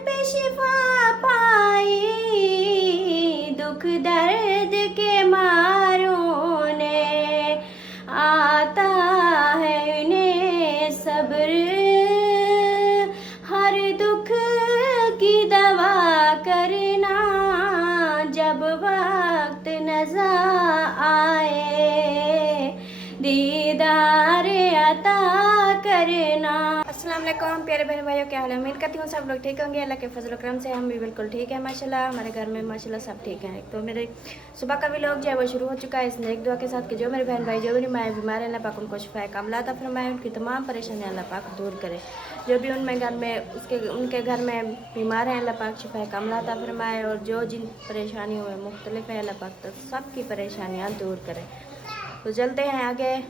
पे शिफा पाई, दुख दर्द के मारों ने, आता है इन्हें सब्र, हर दुख की दवा करना, जब वक्त नजर आए दीदार अता करना। अस्सलाम वालेकुम प्यारे बहन भाइयों, क्या हाल है? उम्मीद करती हूँ सब लोग ठीक होंगे। अल्लाह के फजल व करम से हम भी बिल्कुल ठीक है माशाल्लाह। हमारे घर में माशाल्लाह सब ठीक हैं। तो मेरे सुबह का व्लॉग जो है वो शुरू हो चुका है इस नेक दुआ के साथ कि जो मेरे बहन भाई जो मेरी माएँ बीमार हैं, अल्लाह पाक उनको शिफाए कामिला अता फरमाए, उनकी तमाम परेशानियाँ अल्लाह पाक दूर करे। जो भी उनमें घर में उनके घर में बीमार हैं, अल्लाह पाक शिफाए कामिला अता फरमाए, और जो जिन परेशानियों में मुख्तलिफ है, अल्लाह पाक तो सबकी परेशानियाँ दूर करे। तो चलते हैं आगे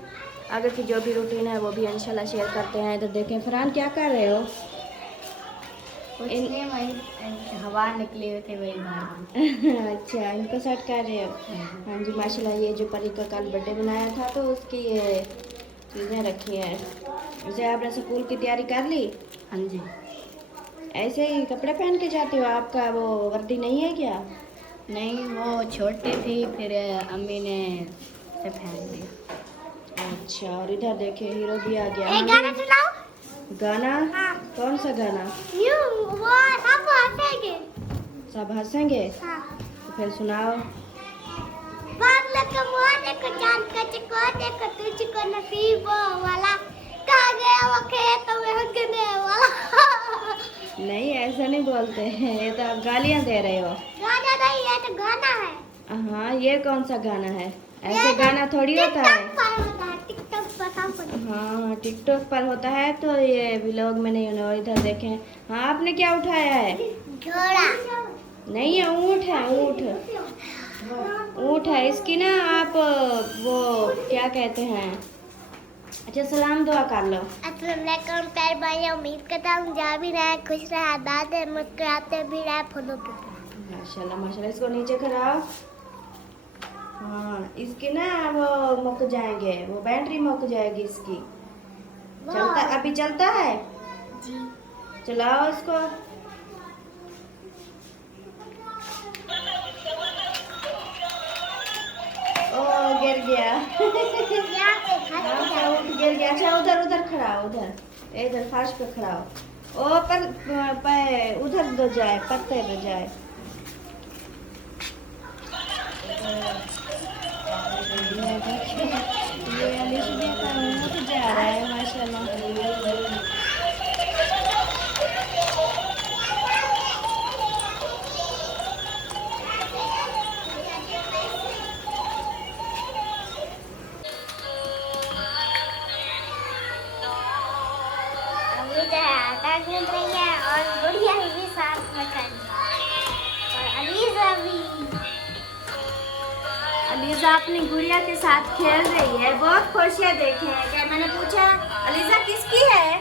की जो भी रूटीन है वो भी इंशाल्लाह शेयर करते हैं। इधर देखें फरहान क्या कर रहे हो? वही हवा निकले हुए थे, वही बाहर। अच्छा, इनको सेट कर रहे हो? हाँ जी माशाल्लाह। ये जो परी का कल बर्थडे बनाया था तो उसकी ये चीज़ें रखी हैं। उसे आपने स्कूल की तैयारी कर ली? हाँ जी। ऐसे ही कपड़े पहन के जाती हो? आपका वो वर्दी नहीं है क्या? नहीं, वो छोटी थी, फिर अम्मी ने से पहन दी। अच्छा, और इधर देखिए हीरो भी आ गया। एक गाना सुनाओ। गाना? हाँ। कौन सा गाना? वो सब हंसेंगे। सब हंसेंगे? हाँ। तो फिर सुनाओ। बादल का मुँह देखो, चांद का चकोर देखो, तुझको नसीबों वाला, कहाँ गया वो खेत में हंसने वाला। नहीं ऐसा नहीं बोलते हैं, ये तो आप गालियाँ दे रहे हो। गाना नहीं, ये तो गाना है। हाँ, ये कौन सा गाना है? ऐसे गाना थोड़ी होता है। टिकटॉक पर सब होता है। हाँ, टिकटॉक पर होता है तो ये व्लॉग में नहीं होना। इधर देखें। हाँ, आपने क्या उठाया है? घोड़ा नहीं, ये ऊँट है। ऊँट है। इसकी ना आप वो क्या कहते हैं? अच्छा, सलाम दुआ कर लो। अस्सलाम वालेकुम प्यारे भाई, उम्मीद करता हूँ जा भी रहे, खुश रहे, आबाद है, मुस्कुराते भी रहे, फूलों की तरह। माशाल्लाह माशाल्लाह। इसको नीचे कराओ। हाँ, इसकी ना वो मुक जाएंगे, वो बैटरी मुक जाएगी इसकी। चलता अभी चलता है जी। चलाओ इसको। ओ गिर गया। हाँ, ऊँट गिर गया। अच्छा, उधर खड़ा हो, इधर फर्श पे खड़ा हो। ओ पर उधर दो जाए, पत्ते दो जाए। ये अलिशबे का ऊँट जा रहा है माशाल्लाह। अभी जो है आटा गूंद रही है और गुड़िया भी साथ में कर रही है। और अलीजा अपनी गुड़िया के साथ खेल रही है, बहुत खुश है। देखे क्या मैंने पूछा अलीजा किसकी है?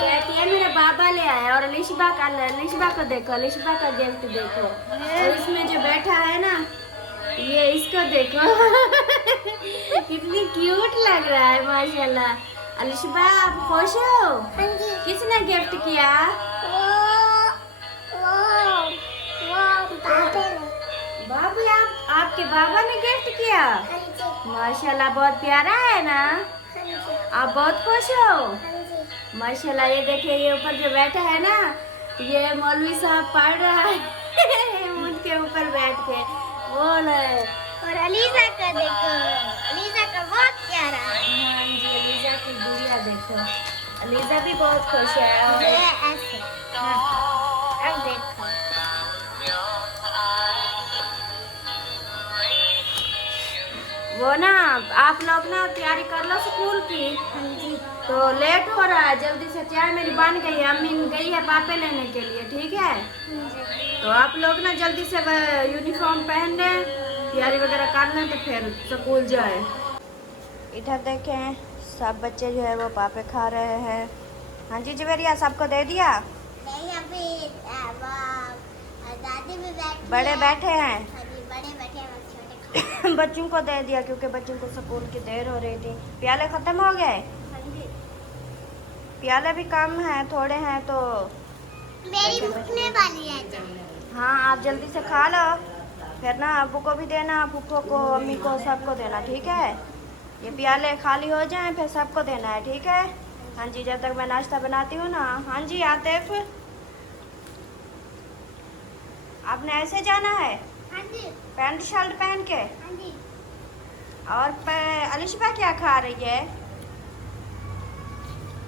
कहती है मेरे बाबा ले आया। और अलिशबा को देखो, अलिशबा का गिफ्ट देखो। और इसमें जो बैठा है ना, ये इसको देखो। कितनी क्यूट लग रहा है माशाल्लाह। अलिशबा आप खुश हो? किसने गिफ्ट किया? बाबू, आपके बाबा ने गिफ्ट किया? माशाल्लाह, बहुत प्यारा है ना? आप बहुत खुश हो माशाल्लाह। ये देखिए, ये ऊपर जो बैठा है ना, ये मौलवी साहब पढ़ रहा है उनके ऊपर बैठ के बोल है। और अलीजा का देखो, अलीजा का बहुत प्यारा है। हाँ जी, अलीजा की गुड़िया देखो। अलीजा भी बहुत खुश है। और ये ऐसे। हाँ। अब देखो। वो ना, आप लोग ना तैयारी कर लो स्कूल की। हाँ जी। तो लेट हो रहा है, जल्दी से चाय मेरी बन गई है, अम्मी गई है पापे लेने के लिए, ठीक है? तो आप लोग ना जल्दी से यूनिफॉर्म पहन लें, तैयारी वगैरह कर लें तो फिर स्कूल जाए। इधर देखें सब बच्चे जो है वो पापे खा रहे हैं। हाँ जी जवेरिया, सबको दे दिया? नहीं, अभी दादी भी बैठी बड़े है। बैठे हैं? हाँ जी, बड़े बैठे हैं, छोटे बच्चों को दे दिया क्योंकि बच्चों को स्कूल की देर हो रही थी। प्याले खत्म हो गए? हाँ जी। प्याले भी कम हैं, थोड़े हैं तो मेरी भूखने वाली है तो। हाँ आप जल्दी से खा लो, फिर ना अबू को भी देना, फूफो को, अम्मी को, सबको देना, ठीक है। ये प्याले खाली हो जाएं फिर सबको देना है, ठीक है। हाँ जी, जब तक मैं नाश्ता बनाती हूँ ना। हाँ जी आतिफ, आपने ऐसे जाना है हाँ जी, पैंट शर्ट पहन के? हाँ जी। और अलिशबा क्या खा रही है?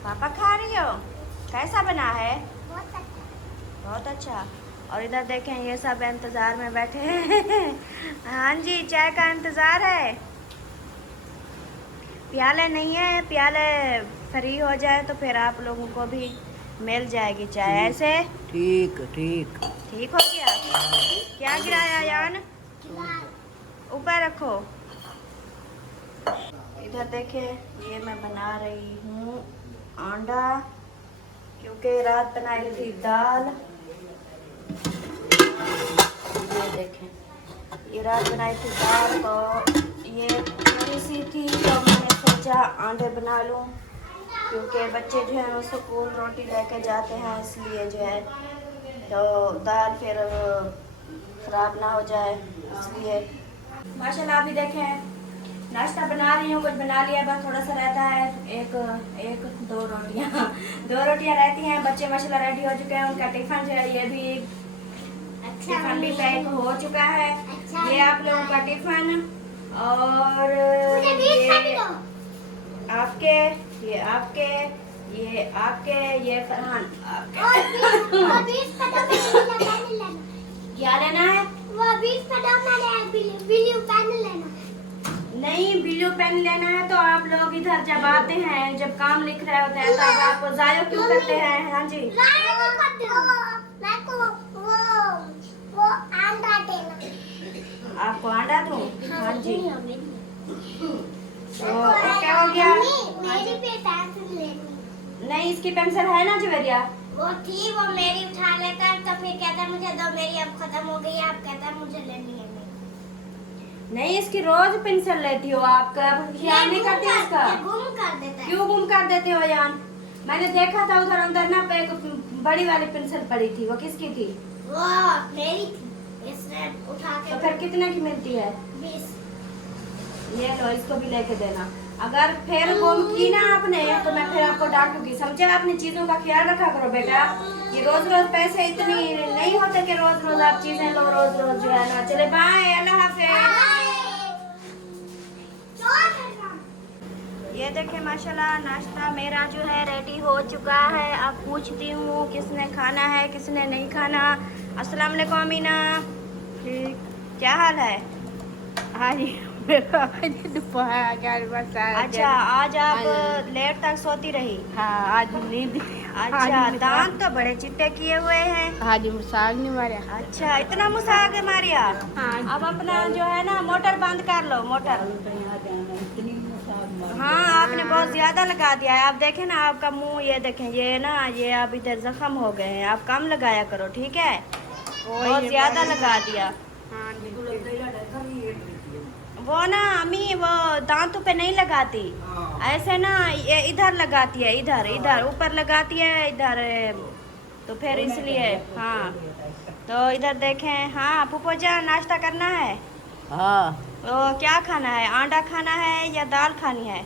पापा खा रही हो? कैसा बना है? बहुत अच्छा। बहुत अच्छा। और इधर देखें ये सब इंतज़ार में बैठे हैं। हाँ जी, चाय का इंतज़ार है। प्याले नहीं है, प्याले फ्री हो जाए तो फिर आप लोगों को भी मिल जाएगी चाय। ऐसे ठीक ठीक। ठीक हो गया? क्या गिराया यान? ऊपर रखो। इधर देखें ये मैं बना रही हूँ अंडा, क्योंकि रात बनाई थी दाल। ये देखें, ये रात बनाई थी दाल तो ये थोड़ी सी थी तो मैंने सोचा अंडे बना लूँ, क्योंकि बच्चे जो हैं वो स्कूल रोटी लेके जाते हैं, इसलिए जो है तो दाल फिर ख़राब ना हो जाए, इसलिए। माशाल्लाह अभी देखें नाश्ता बना रही हूँ, कुछ बना लिया, बस थोड़ा सा रहता है, एक दो रोटियाँ रहती हैं। बच्चे माशाल्लाह रेडी हो चुके हैं, उनका टिफ़िन जो है ये भी टिफ़िन भी पैक हो चुका है। ये आप लोगों का टिफ़िन, और ये आपके, ये आपके, ये आपके, ये फरहान आपके। वो 20 कदम मैंने लेना। क्या लेना है? वो 20 कदम मैंने ब्लू पेन लेना। नहीं, ब्लू पेन लेना है तो आप लोग इधर जब आते हैं, जब काम लिख रहे होते हैं तब आप ज़ाया क्यों करते हैं? हाँ जी, वो अंडा देना। आपको अंडा दूँ? हाँ जी। तो क्या हो गया? मेरी पे पेंसिल लेनी। नहीं, इसकी पेंसिल है ना जवेरिया? वो थी, वो मेरी उठा लेता है तो फिर कहता मुझे दो, मेरी अब खत्म हो गई है, अब कहता मुझे लेनी है। नहीं, इसकी रोज पेंसिल लेती हो आप, कब ख्याल नहीं करते इसका? गुम कर देता है। क्यों गुम कर देते हो यान? मैंने देखा था उधर अंदर ना पे एक बड़ी वाली पेंसिल पड़ी थी, वो किसकी थी? वो मेरी थी, इसने उठा के। तो फिर कितने की मिलती है? 20। ये लो, इसको भी लेके देना। अगर फिर गुम की ना आपने तो मैं फिर आपको डांटूंगी, समझे? अपनी चीजों का ख्याल रखा करो बेटा। ये रोज रोज पैसे इतनी नहीं होते कि रोज रोज आप चीजें लो, रोज रोज जो है ना। चले बाय, अल्लाह हाफिज। ये देखें माशाल्लाह नाश्ता मेरा जो है रेडी हो चुका है। अब पूछती हूँ किसने खाना है, किसने नहीं खाना। अस्सलाम वालेकुम अमीना। ठीक। क्या हाल है? हाँ जी, दोपहर 11 अच्छा, आज आप लेट तक सोती रही? हाँ, आज नींद। अच्छा, दांत तो बड़े चिट्टे किए हुए हैं। आज मसाज नहीं मारा। अच्छा, इतना मुसाग मारिया। हाँ। अब अपना जो है ना मोटर बंद कर लो, मोटर। हाँ, आपने बहुत ज्यादा लगा दिया है। आप देखें ना आपका मुंह, ये देखें, ये ना ये अब इधर जख्म हो गए हैं। आप कम लगाया करो, ठीक है? बहुत ज्यादा लगा दिया। वो ना अम्मी वो दांतों पे नहीं लगाती, ऐसे ना ये इधर लगाती है, इधर इधर ऊपर लगाती है, इधर, तो फिर इसलिए। हाँ, तो इधर देखें। हाँ फूफो जान, नाश्ता करना है? हाँ, तो क्या खाना है? अंडा खाना है या दाल खानी है?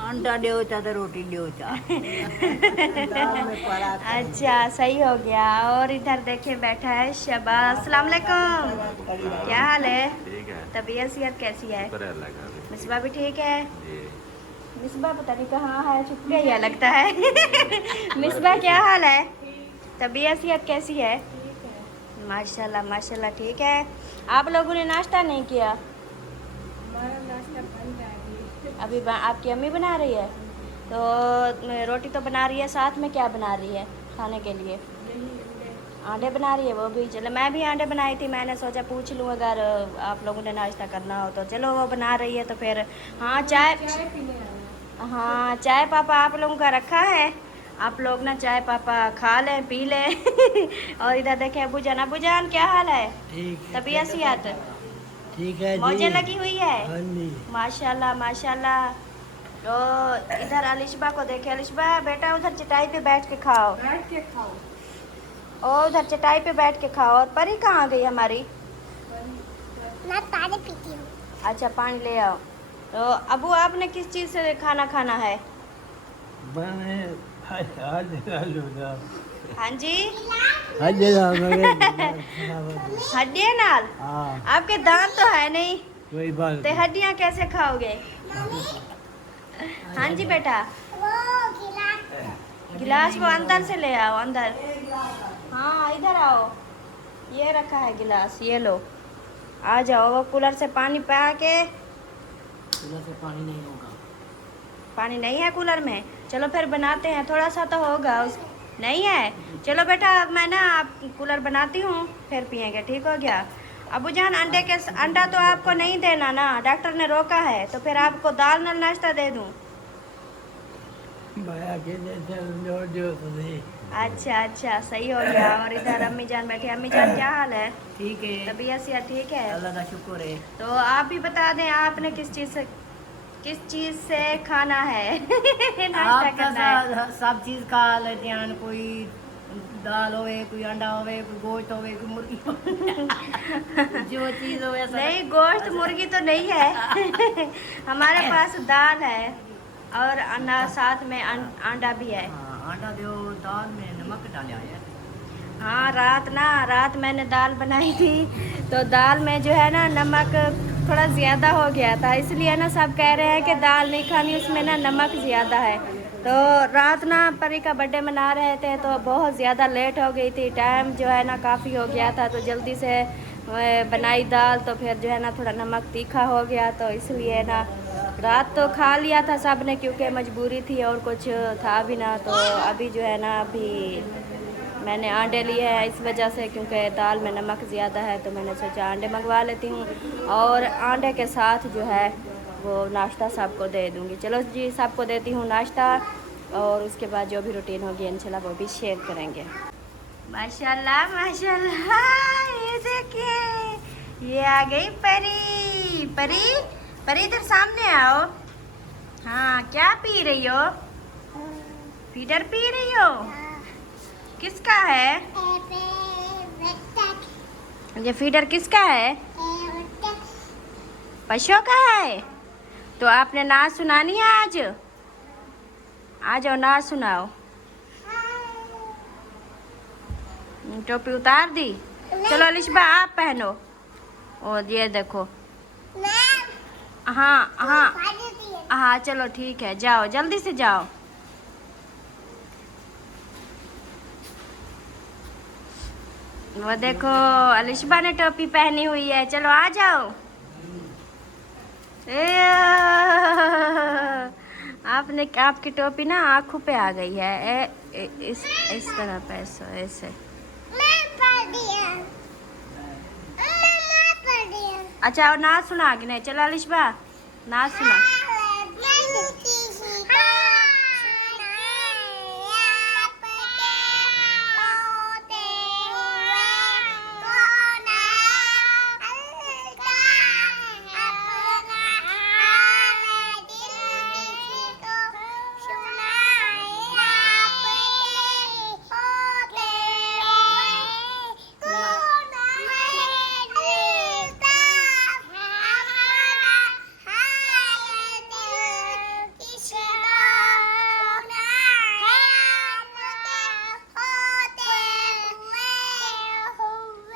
अंडा देवता तो रोटी देवता। अच्छा, सही हो गया। और इधर देखिए बैठा है शबाज। अस्सलाम वालेकुम, क्या हाल है? ठीक है। तबीयत सेहत कैसी है? शुक्र है अल्लाह का। मिसबा भी ठीक है? जी। मिसबा पता नहीं कहाँ है, छुप गया लगता है। मिसबा क्या हाल है? तबीयत सेहत कैसी है? माशाल्लाह माशाल्लाह ठीक है। आप लोगों ने नाश्ता नहीं किया? अभी आपकी अम्मी बना रही है, तो रोटी तो बना रही है, साथ में क्या बना रही है खाने के लिए? अंडे बना रही है वो भी। चलो, मैं भी अंडे बनाई थी, मैंने सोचा पूछ लूँ अगर आप लोगों ने नाश्ता करना हो तो। चलो, वो बना रही है तो फिर। हाँ, चाय। हाँ, चाय पापा आप लोगों का रखा है, आप लोग ना चाय पापा खा लें, पी लें। और इधर देखें अबू जान, क्या हाल है? तबीयत सेहत ठीक है। मौजें लगी हुई है? हाँ जी। माशाल्लाह माशाल्लाह। तो इधर अलिशबा को देखे, अलिशबा बेटा उधर चटाई पे बैठ के खाओ, और उधर चटाई पे बैठ के खाओ। और परी कहाँ गई हमारी? मैं पानी पीती हूँ। अच्छा पानी ले आओ। तो अबू आपने किस चीज़ से खाना खाना है? मैंने हाँ जी हड्डियाँ नाल? आपके दांत तो है नहीं, कोई बात तो हड्डियाँ कैसे खाओगे? हाँ जी बेटा, वो गिलास गिलास वो अंदर से ले आओ, अंदर। हाँ इधर आओ, ये रखा है गिलास, ये लो, आ जाओ। वो कूलर से पानी पा के, से पानी नहीं होगा। पानी नहीं है कूलर में, चलो फिर बनाते हैं, थोड़ा सा तो होगा उस नहीं है। चलो बेटा अब मैं ना आप कूलर बनाती हूँ, फिर पियेंगे, ठीक हो गया? अबू जान अंडा तो आपको नहीं देना ना, डॉक्टर ने रोका है, तो फिर आपको दाल नाल नाश्ता दे दूँ? मैं अकेले चल जो नहीं। अच्छा अच्छा सही हो गया। और इधर अम्मी जान बैठी। अम्मी जान क्या हाल है? ठीक है, तबीयत से ठीक है? अल्लाह का शुक्र है। तो आप भी बता दें आपने किस चीज़ से खाना है? नाश्ता आप करना है। सब चीज खा लेते हैं, कोई दाल होवे, कोई अंडा होवे, कोई गोश्त होवे, कोई मुर्गी होवे। जो चीज होवे सब। नहीं गोश्त मुर्गी तो नहीं है हमारे पास दाल है और साथ में अंडा भी है। हाँ, अंडा दो, दाल में नमक डाला है। हाँ रात मैंने दाल बनाई थी, तो दाल में जो है ना नमक थोड़ा ज़्यादा हो गया था, इसलिए ना सब कह रहे हैं कि दाल नहीं खानी, उसमें ना नमक ज़्यादा है। तो रात ना परी का बर्थडे मना रहे थे, तो बहुत ज़्यादा लेट हो गई थी, टाइम जो है ना काफ़ी हो गया था, तो जल्दी से बनाई दाल, तो फिर जो है ना थोड़ा नमक तीखा हो गया, तो इसलिए ना रात तो खा लिया था सब ने, क्योंकि मजबूरी थी और कुछ था भी ना। तो अभी जो है ना अभी मैंने अंडे लिए हैं इस वजह से, क्योंकि दाल में नमक ज़्यादा है, तो मैंने सोचा अंडे मंगवा लेती हूँ, और अंडे के साथ जो है वो नाश्ता सबको दे दूँगी। चलो जी सबको देती हूँ नाश्ता, और उसके बाद जो भी रूटीन होगी इंशाल्लाह वो भी शेयर करेंगे। माशाल्लाह माशाल्लाह, ये देखिए ये आ गई परी। परी परी इधर सामने आओ। हाँ क्या पी रही हो? फीडर पी रही हो? किसका है ये फीडर? किसका है? पशु का है। तो आपने नाच सुनानी है आज? आ जाओ नाच सुनाओ। टोपी उतार दी? चलो अलिशबा आप पहनो। और ये देखो। हाँ हाँ हाँ चलो ठीक है, जाओ जल्दी से जाओ। वो देखो अलिशबा ने टोपी पहनी हुई है, चलो आ जाओ। आपने आपकी टोपी ना आँखों पे आ गई है। इस तरह पे ऐसे। अच्छा और नाच सुना कि नहीं? चलो अलिशबा नाच सुना।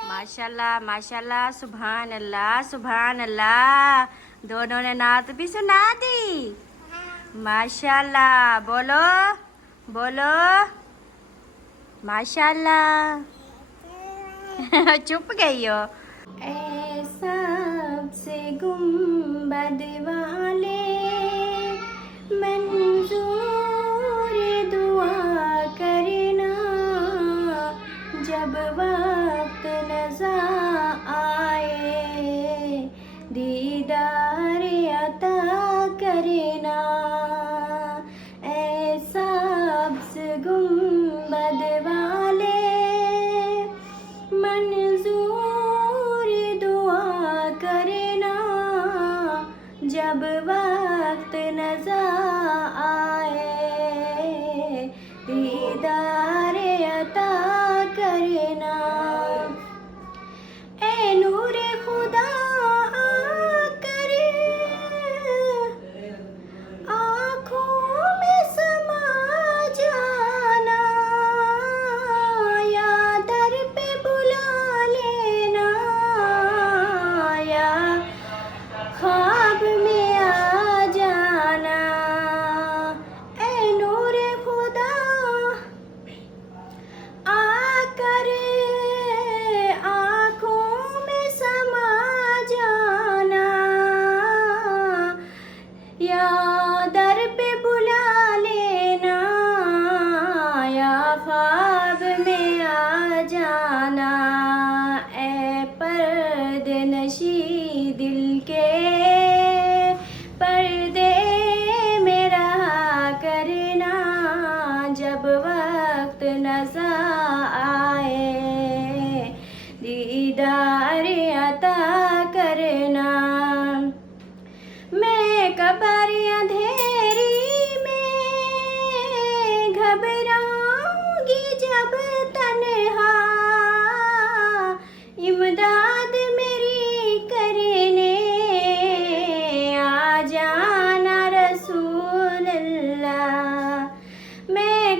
माशाल्लाह माशाल्लाह, सुभान अल्लाह सुभान अल्लाह, दोनों ने नात भी सुना दी। माशाल्लाह, बोलो बोलो माशाल्लाह। चुप गई हो। ऐसा से गुंबद वाले मंजूर दुआ करना, जब वक्त नज़र आए दीदार अता करना। ऐसा गुंबद वाले मंजूर दुआ करना, जब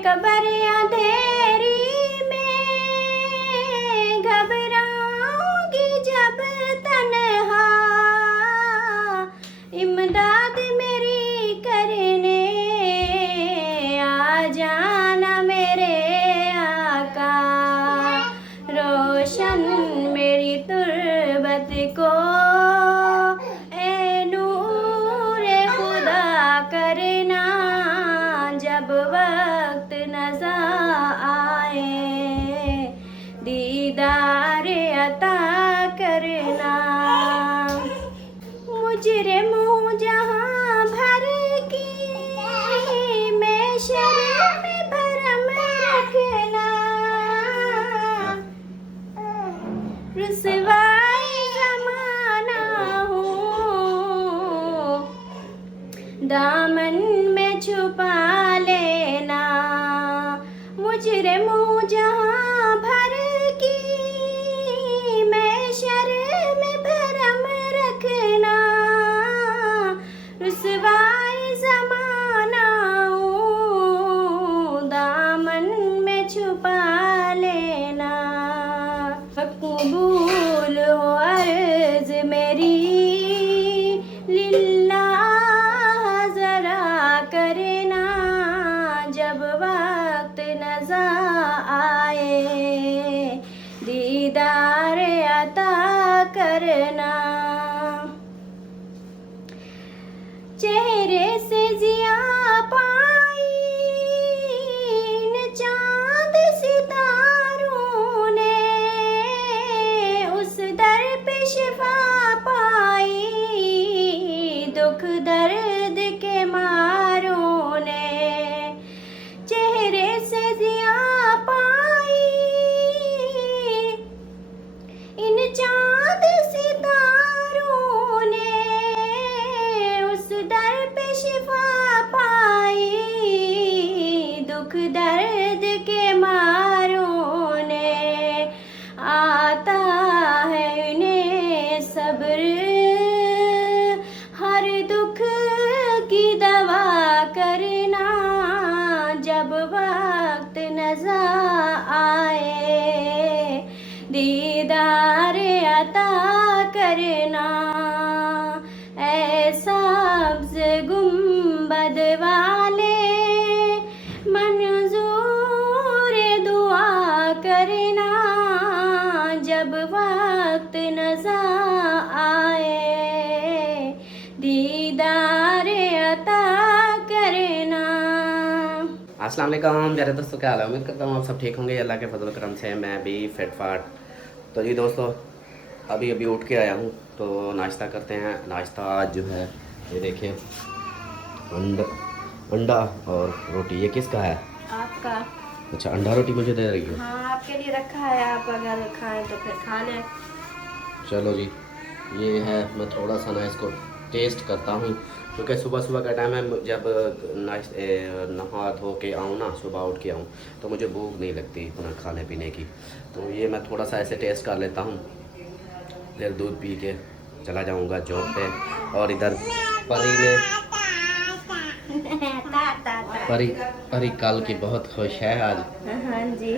कब्र अंधेरी में घबराऊंगी जब तन्हा, इमदाद मेरी करने आ जाना मेरे आका, रोशन मेरी तुर्बत को ए नूरे खुदा करना, जब वक्त नज़र आए दीदार अता करना। मुजरिम हूँ जहाँ भर की मैं शर्म में भरम रखना, रुसवाई ज़माना हूँ दामन में छुपा लेना, मुजरिम हूँ जहाँ भर की मैं शर्म में भरम रखना, रुसवाई ज़माना हूँ दामन में छुपा लेना। कबूल हो अर्ज़ मेरी लिल्लाह ज़रा करना, जब वक्त नज़र आए दीदार अता करना। चेहरे से जिया पाई न चांद सितारों ने, उस दर पे शिफा पाई दुख दर्द के मारों ने, चेहरे से जिया पाई इन चांद सितारों ने, उस दर पे शिफा पाई दुख दर्द के मारों ने, आता है इन्हें सब्र हर दुख की दवा करना, जब वक्त नज़र आए दीदार अता करना। ऐसा सब्ज़ गुंबद वाले मंजूर दुआ करना, जब वक्त नज़र आए दीदार अता करना। अस्सलाम वालेकुम प्यारे दोस्तों, क्या हाल है? उम्मीद करता हूँ आप सब ठीक होंगे। अल्लाह के फजल करम से मैं भी फिट फाट। तो जी दोस्तों, अभी उठ के आया हूँ, तो नाश्ता करते हैं। नाश्ता आज जो है ये देखिए, अंडा और रोटी। ये किसका है? आपका। अच्छा, अंडा रोटी मुझे दे रही हो? हाँ, आपके लिए रखा है, आप अगर खाएं तो फिर खा लें। चलो जी, ये है। मैं थोड़ा सा ना इसको टेस्ट करता हूँ, क्योंकि सुबह सुबह का टाइम है। जब नहा धो के आऊँ ना, सुबह उठ के आऊँ, तो मुझे भूख नहीं लगती अपना खाने पीने की। तो ये मैं थोड़ा सा ऐसे टेस्ट कर लेता हूँ, फिर दूध पी के चला जाऊँगा जॉब पे। और इधर परी ने परी कल की बहुत खुश है आज। हाँ जी,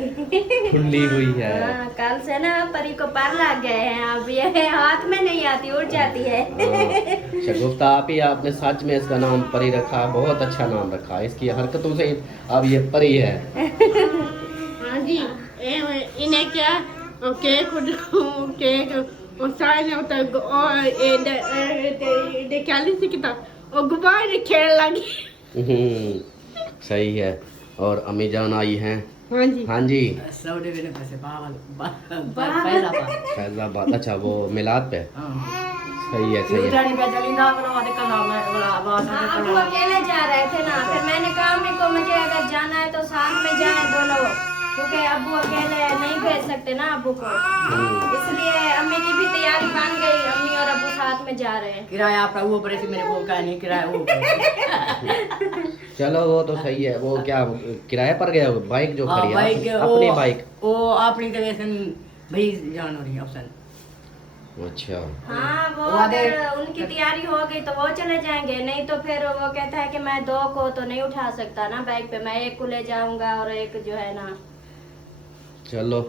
खुली हुई है। हाँ, कल से ना परी को पर लग गए हैं। अब ये हाथ में नहीं आती, उड़ जाती है। शगुफ्ता आप ही, आपने सच में इसका नाम परी रखा, बहुत अच्छा नाम रखा। इसकी हरकतों से अब ये परी है। हाँ जी, इन्हें क्या केक और सारे होता है और क्या किताब और गुब्बारे खेल लगी। सही है। और अम्मी जान आई हैं। हाँ जी, हाँ जी, फैजाबाद। अच्छा, वो मिलाद पे। सही है, सही है। अबू अकेले जा रहे थे ना, फिर मैंने कहा अम्मी को मुझे अगर जाना है तो साथ में जाएं दोनों, क्योंकि अबू अकेले नहीं भेज सकते ना अबू को, इसलिए अम्मी की भी तैयारी बन गई। अम्मी और अबू साथ में जा रहे हैं। किराया आपका वो पड़े थी, मेरे को का नहीं किराया वो चलो वो तो सही है। वो क्या किराए पर गया? बाइक जो खड़ी है, बाइक अपनी बाइक। वो अपनी तरह से भाई जान हो रही है ऑप्शन। अच्छा हाँ वो वो आगे- अगर उनकी तैयारी हो गई तो वो चले जाएंगे, नहीं तो फिर वो कहता है कि मैं 2 को तो नहीं उठा सकता ना बाइक पे, मैं 1 को ले जाऊंगा और 1 जो है ना। चलो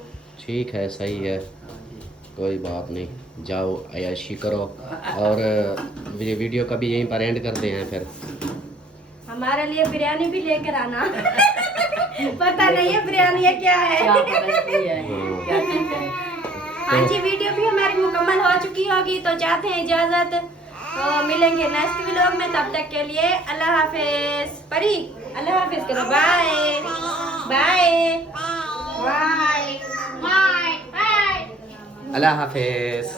ठीक है, सही है, कोई बात नहीं, जाओ अयाशी करो और ये वीडियो का भी यहीं पर एंड करते हैं फिर। हमारे लिए बिरयानी भी लेकर आना। पता नहीं है बिरयानी है क्या है। क्या पता नहीं है क्या चीज़ है। हाँ जी, वीडियो भी हमारी मुकम्मल हो चुकी होगी, तो चाहते हैं इजाजत, तो मिलेंगे नेक्स्ट व्लॉग में, तब तक के लिए अल्लाह हाफिज। परी अल्लाह हाफिज करो, bye bye bye bye bye. अल्लाह हाफिज।